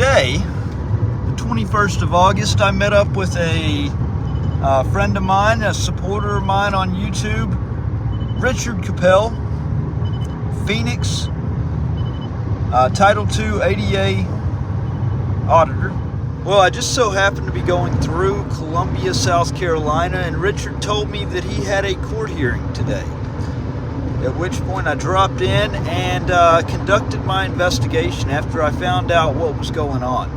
today, the 21st of August, I met up with a friend of mine, a supporter of mine on YouTube, Richard Capell, Phoenix, Title II ADA auditor. Well, I just so happened to be going through Columbia, South Carolina, and Richard told me that he had a court hearing today. At which point I dropped in and conducted my investigation after I found out what was going on.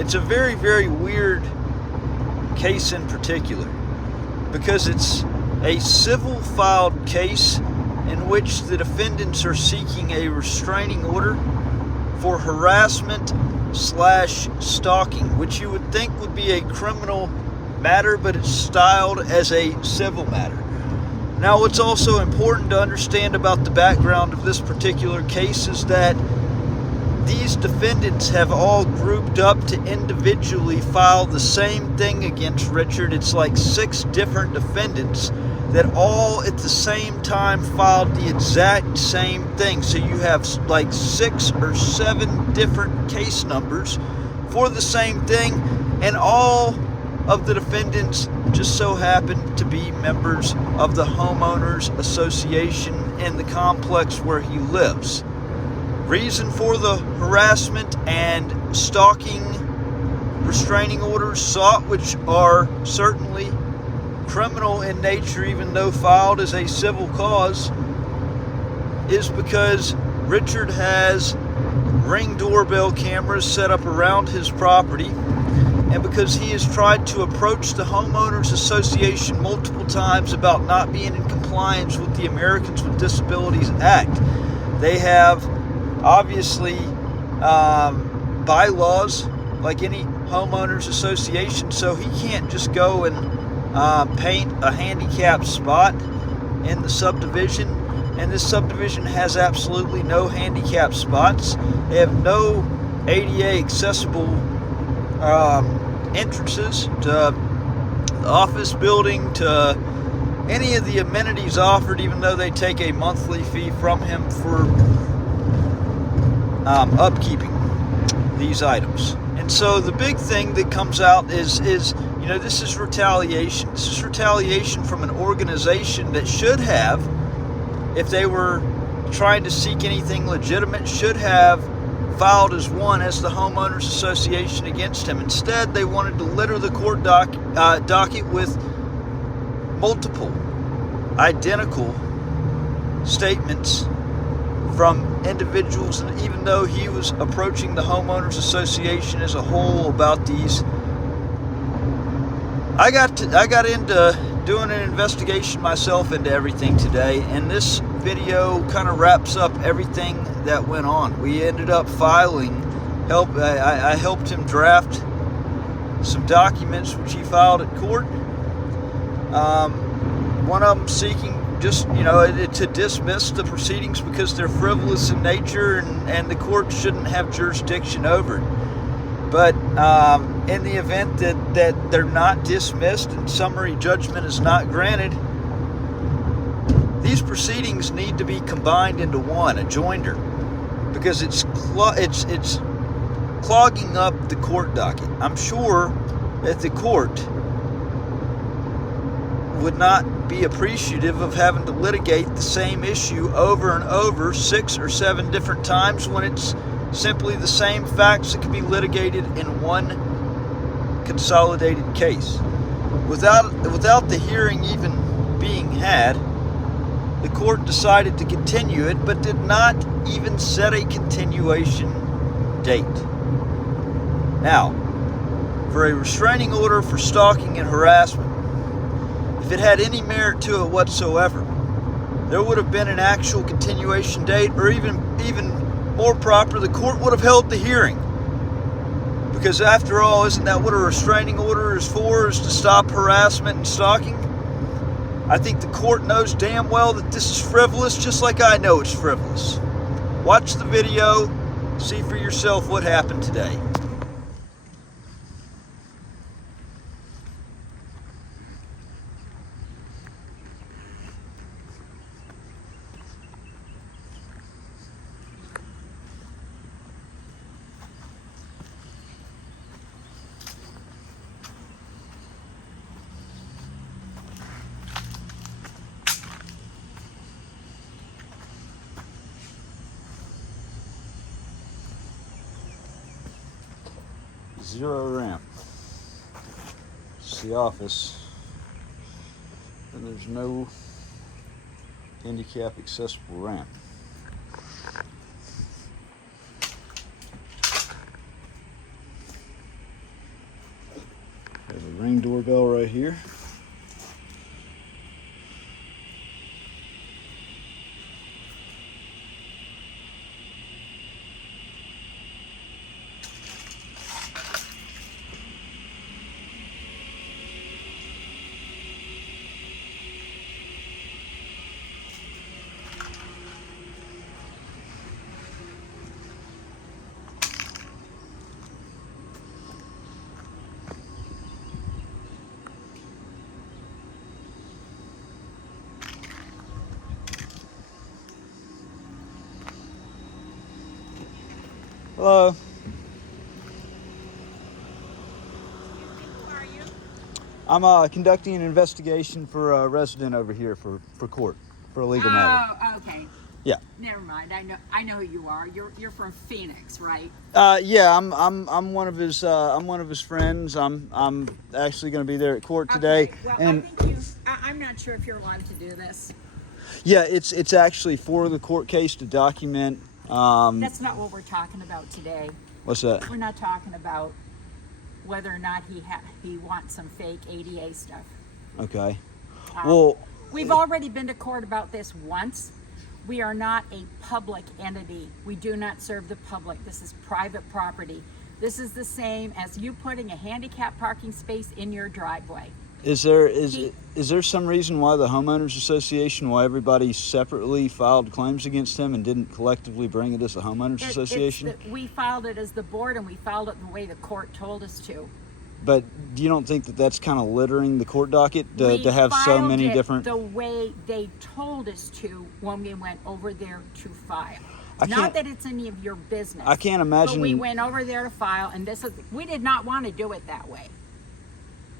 It's a very, very weird case in particular because it's a civil filed case in which the defendants are seeking a restraining order for harassment / stalking, which you would think would be a criminal matter, but it's styled as a civil matter. Now, what's also important to understand about the background of this particular case is that these defendants have all grouped up to individually file the same thing against Richard. It's like 6 different defendants that all at the same time filed the exact same thing. So you have like 6 or 7 different case numbers for the same thing, and all of the defendants just so happen to be members of the homeowners association in the complex where he lives. Reason for the harassment and stalking restraining orders sought, which are certainly criminal in nature even though filed as a civil cause, is because Richard has Ring doorbell cameras set up around his property, and because he has tried to approach the homeowners association multiple times about not being in compliance with the Americans with Disabilities Act. They have obviously bylaws like any homeowners association, so he can't just go and paint a handicapped spot in the subdivision, and this subdivision has absolutely no handicapped spots. They have no ADA accessible entrances to the office building, to any of the amenities offered, even though they take a monthly fee from him for upkeeping these items. And so the big thing that comes out is this is retaliation. This is retaliation from an organization that should have, if they were trying to seek anything legitimate, should have filed as one as the homeowners association against him. Instead, they wanted to litter the court docket with multiple identical statements from individuals, and even though he was approaching the homeowners association as a whole about these, I got into doing an investigation myself into everything today, and this video kind of wraps up everything that went on. We ended up filing, I helped him draft some documents which he filed at court. One of them seeking just, to dismiss the proceedings because they're frivolous in nature and the court shouldn't have jurisdiction over it. But in the event that they're not dismissed and summary judgment is not granted, these proceedings need to be combined into one, a joinder, because it's clogging up the court docket. I'm sure that the court would not be appreciative of having to litigate the same issue over and over 6 or 7 different times when it's simply the same facts that can be litigated in one consolidated case. Without the hearing even being had, the court decided to continue it, but did not even set a continuation date. Now, for a restraining order for stalking and harassment, if it had any merit to it whatsoever, there would have been an actual continuation date, or even more proper, the court would have held the hearing. Because after all, isn't that what a restraining order is for, is to stop harassment and stalking? I think the court knows damn well that this is frivolous, just like I know it's frivolous. Watch the video, see for yourself what happened today. 0 ramp. It's the office. And there's no handicap accessible ramp. There's a Ring doorbell right here. Hello. Who are you? I'm conducting an investigation for a resident over here for court for a legal matter. Oh, okay. Yeah. Never mind. I know who you are. You're from Phoenix, right? Yeah. I'm one of his friends. I'm actually going to be there at court today. Okay. Well, and I think I'm not sure if you're allowed to do this. yeah, it's actually for the court case to document. That's not what we're talking about today. What's that? We're not talking about whether or not he wants some fake ADA stuff. Okay. Well, we've already been to court about this once. We are not a public entity. We do not serve the public. This is private property. This is the same as you putting a handicap parking space in your driveway. Is there some reason why the homeowners association, why everybody separately filed claims against him and didn't collectively bring it as a homeowners association? We filed it as the board, and we filed it the way the court told us to. But you don't think that that's kind of littering the court docket to have so many different? The way they told us to when we went over there to file. Not Not that it's any of your business. I can't imagine. But we went over there to file, and we did not want to do it that way.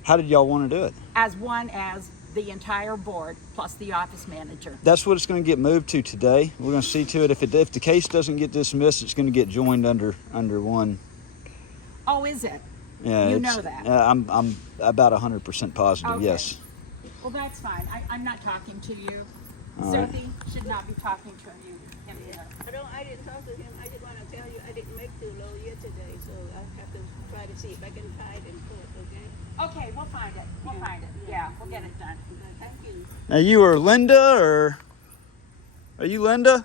How did y'all want to do it? As the entire board plus the office manager. That's what it's going to get moved to today. We're going to see to it if the case doesn't get dismissed, it's going to get joined under one. Oh, is it? Yeah, you know that. I'm about 100% positive. Okay. Yes. Well, that's fine. I'm not talking to you. All Sophie right. should not be talking to him either. I didn't talk to him. I just want to tell you I didn't make too low yet today, so I have to try to see if I can hide in court, okay? Okay, we'll find it. We'll find it. Yeah, we'll get it done. Thank you. Now you are Linda, or are you Linda?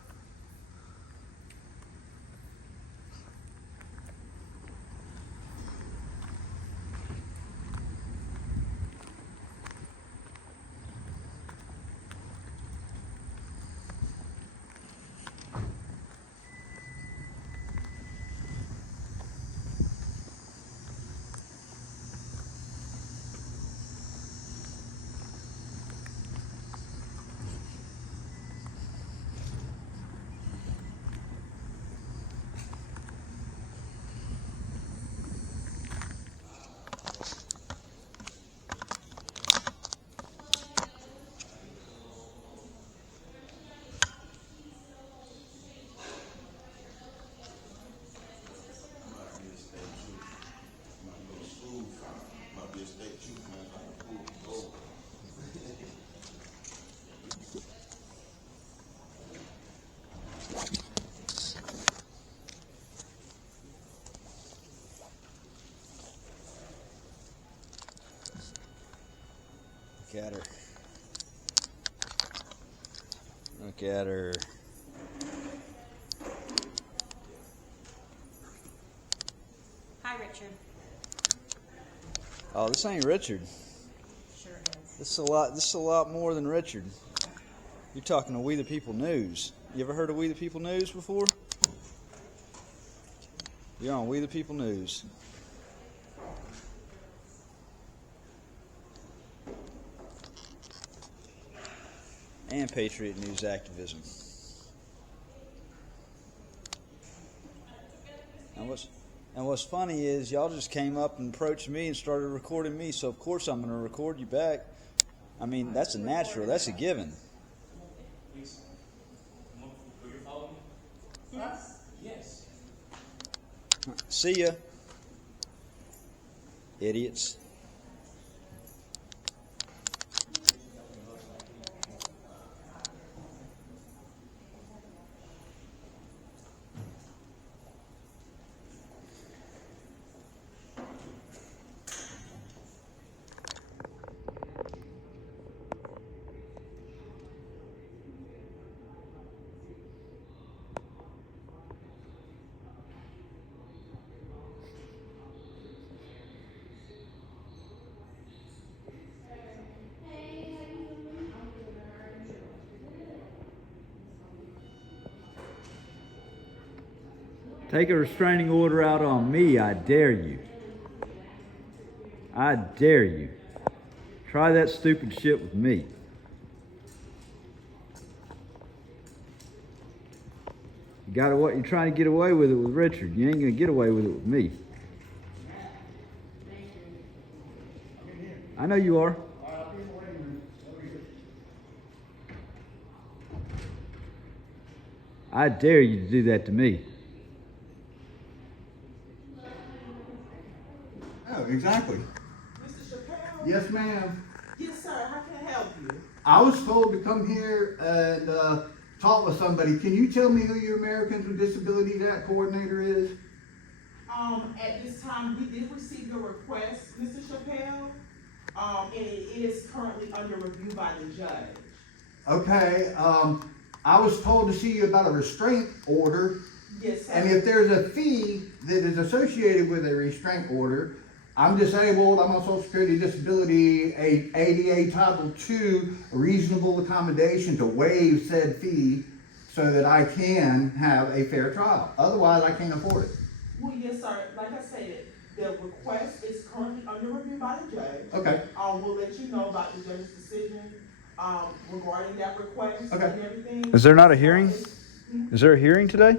Look at her. Look at her. Hi, Richard. Oh, this ain't Richard. Sure is. This is a lot more than Richard. You're talking to We the People News. You ever heard of We the People News before? You're on We the People News. And Patriot News Activism. And what's funny is y'all just came up and approached me and started recording me, so of course I'm going to record you back. I mean, that's a natural. That's a given. Yes. See ya. Idiots. Take a restraining order out on me, I dare you. I dare you. Try that stupid shit with me. You're trying to get away with it with Richard. You ain't gonna get away with it with me. I know you are. I dare you to do that to me. Oh, exactly. Mr. Capell? Yes, ma'am. Yes, sir. How can I help you? I was told to come here and talk with somebody. Can you tell me who your Americans with Disabilities Act coordinator is? At this time, we did receive your request, Mr. Capell, and it is currently under review by the judge. Okay, I was told to see you about a restraint order. Yes, sir. And if there's a fee that is associated with a restraint order, I'm disabled, I'm on Social Security disability, a ADA Title II, reasonable accommodation to waive said fee so that I can have a fair trial. Otherwise, I can't afford it. Well, yes, sir. Like I said, the request is currently under review by the judge. Okay. We'll let you know about the judge's decision, regarding that request Okay. and everything. Is there not a hearing? Is there a hearing today?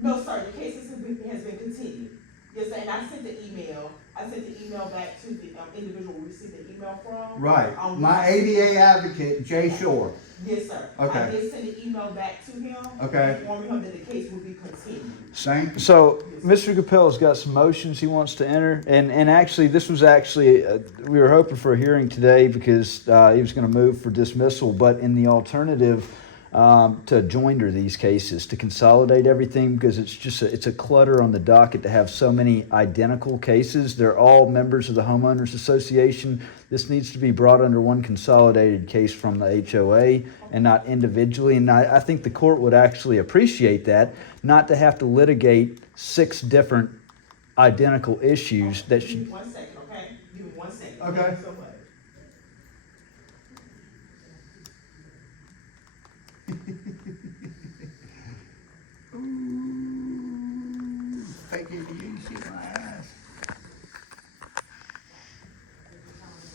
No, sir, the case has been continued. Yes, sir, and I sent the email. I sent the email back to the individual we received the email from. Right. My ADA advocate, Jay Shore. Yes, sir. Okay. I did send an email back to him. Okay. Informing him that the case will be continued. Same. So, Mr. Capell's got some motions he wants to enter, and actually, this was actually, we were hoping for a hearing today because he was going to move for dismissal, but in the alternative, to joinder these cases, to consolidate everything, because it's a clutter on the docket to have so many identical cases. They're all members of the Homeowners Association. This needs to be brought under one consolidated case from the HOA and not individually. And I think the court would actually appreciate that, not to have to litigate 6 different identical issues that Give me should. 1 second, okay? Give me 1 second. Okay. Thank you so much. Thank you. Do you see my ass?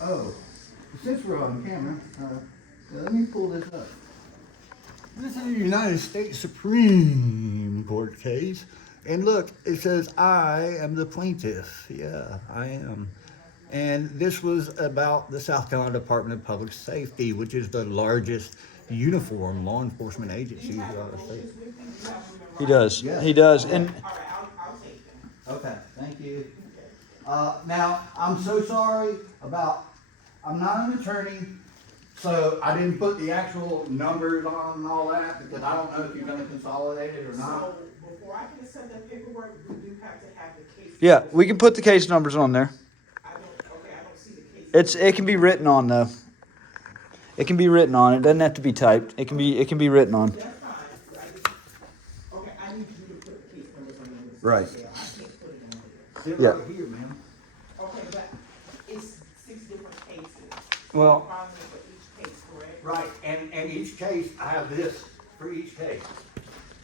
Oh, since we're on camera, let me pull this up. This is a United States Supreme Court case. And look, it says, I am the plaintiff. Yeah, I am. And this was about the South Carolina Department of Public Safety, which is the largest uniform law enforcement agency in the United States. He does. Yeah. He does. And All right, I'll take them. Okay, thank you. Now, I'm so sorry about, I'm not an attorney, so I didn't put the actual numbers on and all that, because I don't know if you're gonna consolidate it or not. So before I can accept that paperwork, we do have to have the case. yeah, we can put the case numbers on there. I don't see the case. It can be written on though. It can be written on. It doesn't have to be typed. It can be written on. That's fine. Okay, I need you to put the case numbers on this. Right. Yeah, I can't put it on there. Sit Yeah. right here, ma'am. Okay, but it's 6 different cases. Well- Filing for each case, correct? Right, and each case, I have this for each case.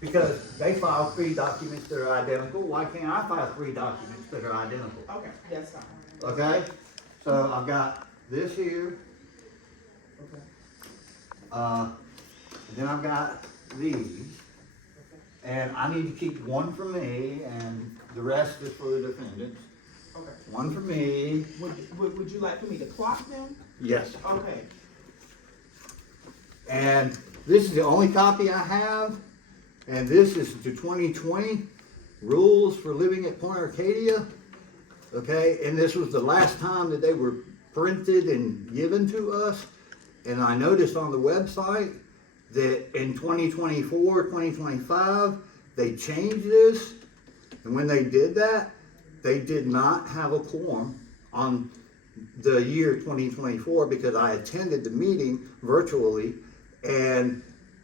Because they file 3 documents that are identical, why can't I file 3 documents that are identical? Okay, that's fine. Okay? So I've got this here. Okay. Then I've got these. And I need to keep one for me, and the rest is for the defendants. Okay. One for me. Would you like for me to clock them? Yes. Okay. And this is the only copy I have. And this is the 2020 rules for living at Point Arcadia. okay? And this was the last time that they were printed and given to us. And I noticed on the website that in 2024, 2025, they changed this. And when they did that, they did not have a quorum on the year 2024 because I attended the meeting virtually and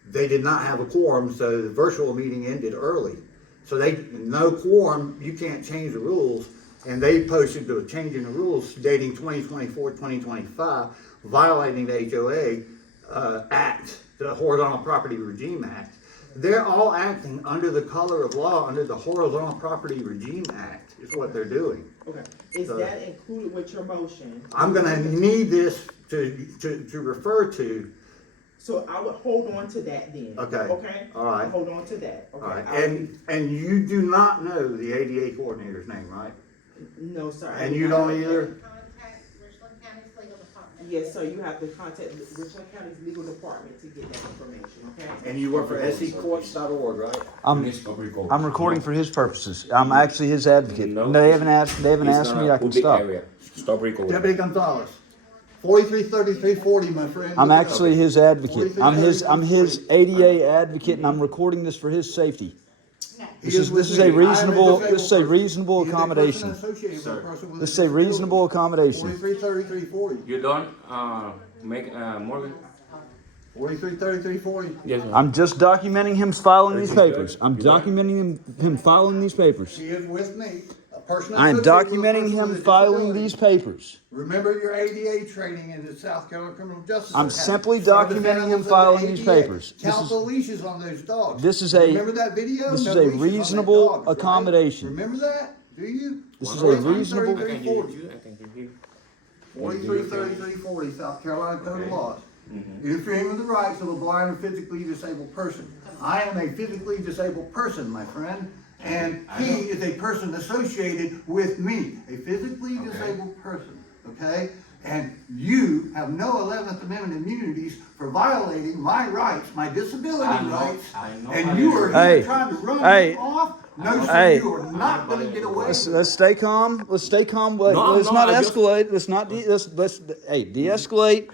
they did not have a quorum, so the virtual meeting ended early. So no quorum, you can't change the rules. And they posted the changing the rules dating 2024, 2025, violating the HOA Act, the Horizontal Property Regime Act. They're all acting under the color of law, under the Horizontal Property Regime Act, is what they're doing. Okay, is that included with your motion? I'm gonna need this to refer to. So I would hold on to that then. Okay. Okay? All right. Hold on to that. Okay. All right, and you do not know the ADA coordinator's name, right? No, sir. And you don't either? Contact Richland County's legal department. Yes, sir, you have to contact Richland County's legal department to get that information, okay? And you work for secourts.org, right? I'm recording for his purposes. I'm actually his advocate. No, they haven't asked me. I can stop. Stop recording. Deputy Gonzalez, 433340, my friend. I'm Look it actually up. his advocate. I'm his ADA advocate, and I'm recording this for his safety. He This is with a me. I am reasonable disabled person. reasonable He is a person accommodation. associated with a person with This is a reasonable accommodation. 433340. You don't make Morgan? 433340. Yes, sir. I'm just documenting him filing these papers. I'm documenting him filing these papers. He is with me. A person I am associated with a documenting person him with a filing disability. these papers. Remember your ADA training in the South Carolina Criminal Justice I'm Academy. simply Start documenting defending him the filing these ADA. papers. Count the leashes on those dogs. This is a- Remember that video? this No is a leashes on that reasonable dog, right? accommodation. Remember that? Do you? This is a reasonable- I can hear you. I can hear you. 433340, South Carolina Code of Laws. Interfering with the rights of a blind or physically disabled person. I am a physically disabled person, my friend, and he is a person associated with me, a physically disabled person, okay? And you have no 11th Amendment immunities for violating my rights, my disability rights. And you are Hey, here trying to run hey, me off? No, sir, hey. you are not gonna get away with it. Let's stay calm. Let's stay calm. Let's no, not I just- escalate. Let's not. Let's de-escalate.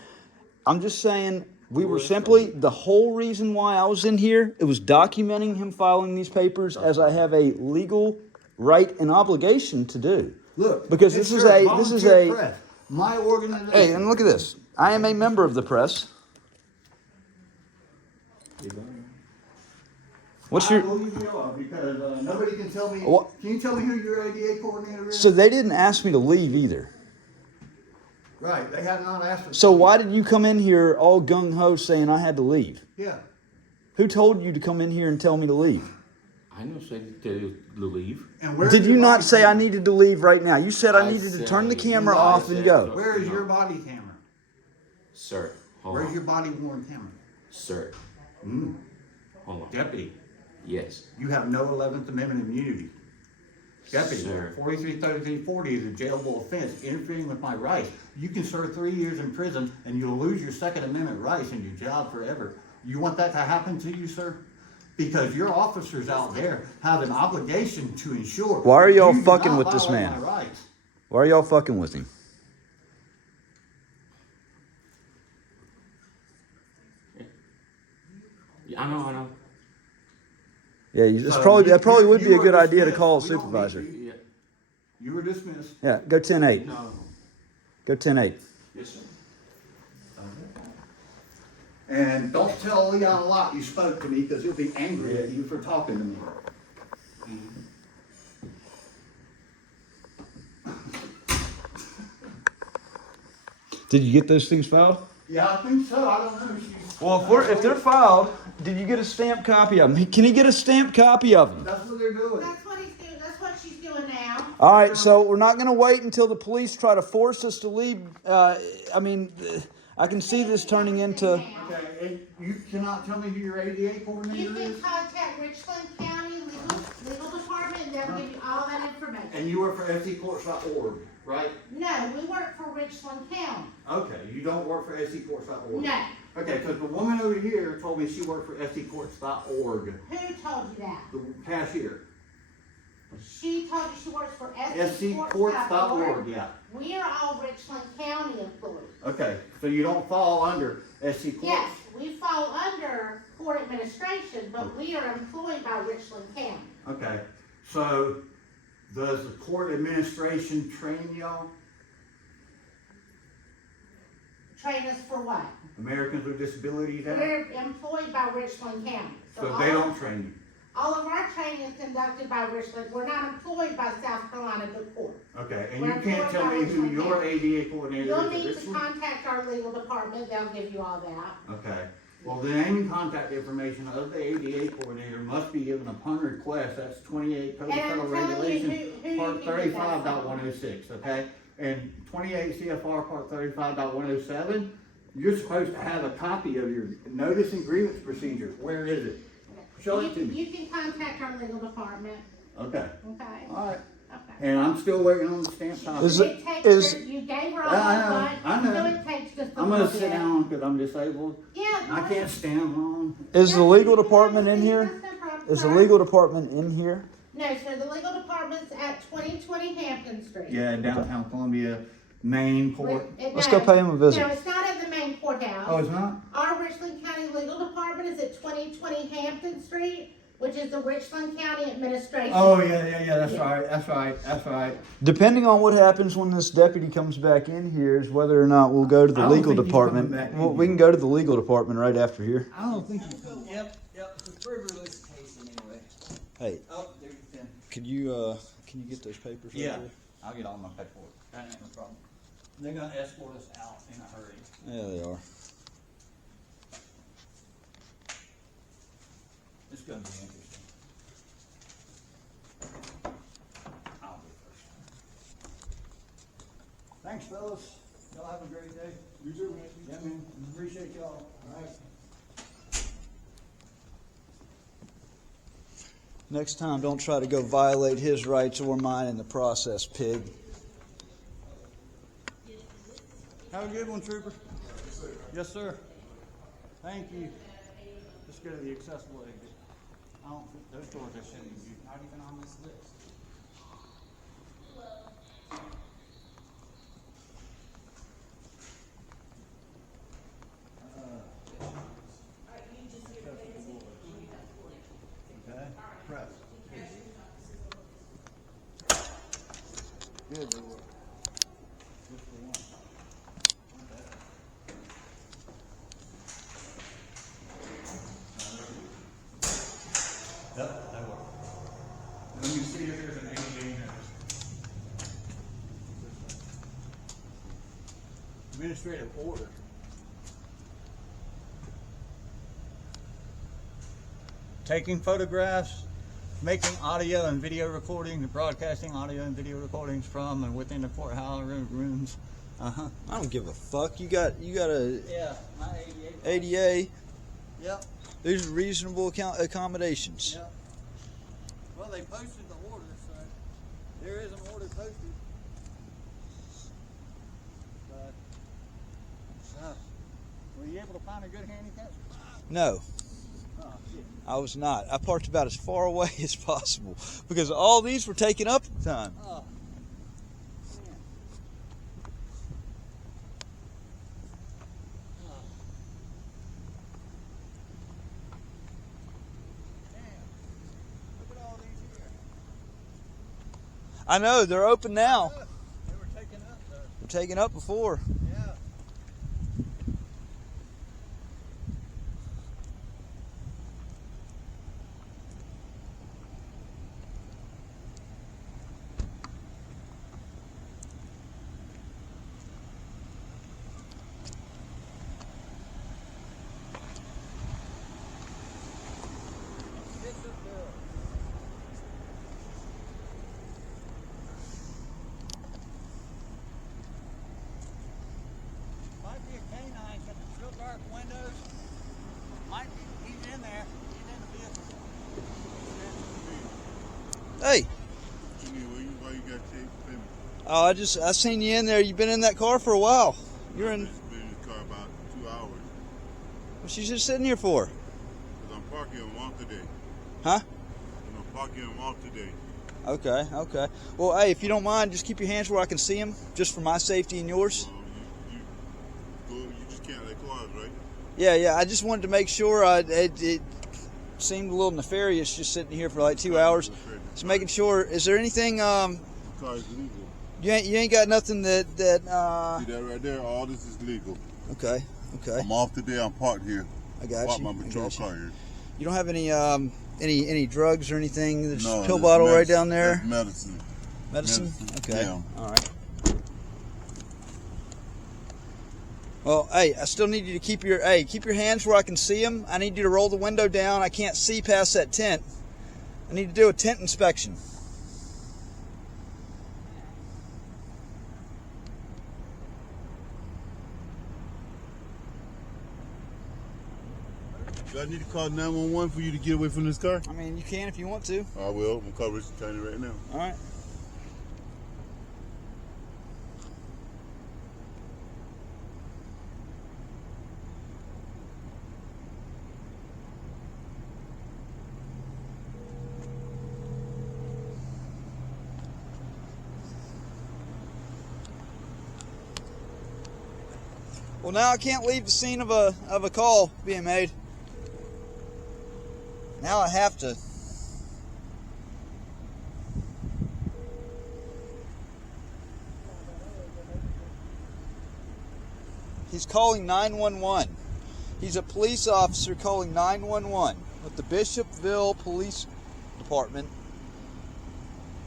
I'm just saying we were simply the whole reason why I was in here. It was documenting him filing these papers as I have a legal right and obligation to do. Look, because it's this is your a this is volunteer a. press. My organization. Hey, and look at this. I am a member of the press. What's I your? believe you are because nobody can tell me. What? Can you tell me who your ADA coordinator is? So they didn't ask me to leave either. Right, they have not asked us. So why did you come in here all gung ho saying I had to leave? Yeah. Who told you to come in here and tell me to leave? I know said to leave. And where's Did you your not body say I camera? needed to leave right now? You said I I needed to said- turn the camera I off and said- go. Where is your body camera? Sir, hold Where's on. your body worn camera? Sir, Mm. hold on. Deputy, Yes. you have no 11th Amendment immunity. Deputy, Sir. 433340 is a jailable offense, interfering with my rights. You can serve 3 years in prison and you'll lose your Second Amendment rights and your job forever. You want that to happen to you, sir? Because your officers out there have an obligation to ensure. Why are y'all you do fucking not with this violate man? my rights. Why are y'all fucking with him? Yeah, I know. Yeah, So that probably would be a you good are idea to dismissed. call a We don't need supervisor. you. Yeah. You were dismissed. Yeah, go 10-8. No. Go 10-8. Yes, sir. And don't tell Leon a lot you spoke to me because he'll be angry at you for talking to me. Did you get those things filed? Yeah, I think so. I don't know. She's, Well, if they're filed, did you get a stamped copy of them? Can he get a stamped copy of them? that's what they're doing. That's what he's doing, that's what she's doing now. All right, so we're not going to wait until the police try to force us to leave. I can see this turning into. Okay, and you cannot tell me who your ADA You coordinator can is? contact Richland County Legal Department, and they'll give you all that information. And you work for secourts.org, right? No, we work for Richland County. Okay, you don't work for secourts.org? No. Okay, because the woman over here told me she worked for secourts.org, Who told you that? the cashier. She told you she works for sccourts.org, yeah. We are all Richland County employees. Okay, so you don't fall under SC Courts? Yes, we fall under court administration, but we are employed by Richland County. Okay, so does the court administration train y'all? Train us for what? Americans with Disabilities Act? We're employed by Richland County. So they don't train you? All of our training is conducted by Richland. We're not employed by South Carolina Good Court. Okay, and We're you can't employed tell by me who Richland your County. ADA coordinator You'll is at need to Richland? contact our legal department. They'll give you all that. Okay, well, the name and contact information of the ADA coordinator must be given upon request. That's 28 Code of And I'm Federal telling you Regulations, who Part you can do that 35.106, okay? And 28 CFR Part 35.107, you're supposed to have a copy of your notice and grievance procedure. Where is it? Show it to me. You can contact our legal department. Okay, Okay. all right. Okay. And I'm still waiting on the stamp copy. Is it- It takes is- you gave her all I know, the I know. so it takes just a I'm gonna little sit bit. down because I'm disabled. Yeah. I can't stand long. Is the legal department in here? That's no problem, Is the sir. legal department in here? No, sir, the legal department's at 2020 Hampton Street. Yeah, downtown Columbia, Main Court. Let's go pay him a visit. No, it's not at the main courthouse. Oh, it's not? Our Richland County Legal Department is at 2020 Hampton Street, which is the Richland County Administration. Oh, yeah, that's right. Depending on what happens when this deputy comes back in here is whether or not we'll go to the I don't legal think he's department. coming back in Well, we here. can go to the legal department right after here. I don't think you Yep, it's a frivolous case anyway. Hey, Oh, there's the pen. can you get those papers? right Yeah. here? I'll get all my paperwork. That ain't no problem. They're gonna escort us out in a hurry. Yeah, they are. It's gonna be interesting. I'll be first. Thanks, fellas. Y'all have a great day. You too, man. Yeah, man. Appreciate y'all. All right. Next time, don't try to go violate his rights or mine in the process, pig. Have a good one, Trooper. Yes, sir. Thank you. Just go to the accessible exit. I don't think those doors are sending you. Not even on this list. Okay. Press. Good, they were. Just for one. Yep, that worked. Let me see if there's an ADA notice. Administrative order. Taking photographs, making audio and video recordings, broadcasting audio and video recordings from and within the courthouse rooms. Uh-huh. I don't give a fuck. You got a Yeah, my ADA. ADA. Yep, These are reasonable accommodations. yep. Well, they posted the order, so there is an order posted. But, were you able to find a good handicap spot? No, Oh, shit. I was not. I parked about as far away as possible because all these were taken up at the time. Oh. Man. Oh. Damn. Look at all these here. I know, they're open now. They were taken up though. They're taken up before. Yeah. Might be a canine, got the real dark windows. Might be, he's in there. He's in the vehicle. Hey, Why you got taped? Been, oh, I seen you in there. You've been in that car for a while. You're in. been in the car about 2 hours. What's you just sitting here for? Because I'm parking and walk today. Huh? And I'm parking and walk today. Okay, okay. Well, hey, if you don't mind, just keep your hands where I can see them, just for my safety and yours. You just can't let cars, right? Yeah. I just wanted to make sure. It seemed a little nefarious just sitting here for like 2 hours. Just making sure. Is there anything? The car is legal. You ain't got nothing that. See that right there? All this is legal. Okay. I'm off today. I'm parked here. I got Parked you. my patrol car here. You don't have any drugs or anything? There's No, a pill there's bottle right medicine. down there. That's medicine. Medicine? Okay. Yeah. All right. Well, hey, I still need you to keep your hands where I can see them. I need you to roll the window down. I can't see past that tent. I need to do a tent inspection. Do I need to call 911 for you to get away from this car? I mean, you can if you want to. I will. I'm gonna call Richard County right now. All right. Well, now I can't leave the scene of a call being made. Now I have to. He's calling 911. He's a police officer calling 911 with the Bishopville Police Department.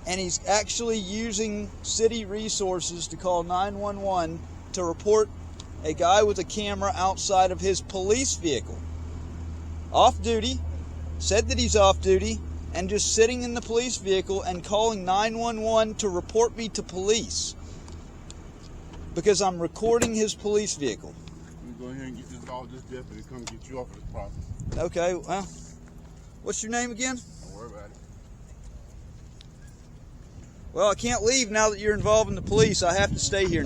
And he's actually using city resources to call 911 to report a guy with a camera outside of his police vehicle. Off duty, said that he's off duty, and just sitting in the police vehicle and calling 911 to report me to police. Because I'm recording his police vehicle. Let me go ahead and get this deputy to come get you off of this property. Okay, well, what's your name again? Don't worry about it. Well, I can't leave now that you're involved in the police. I have to stay here now.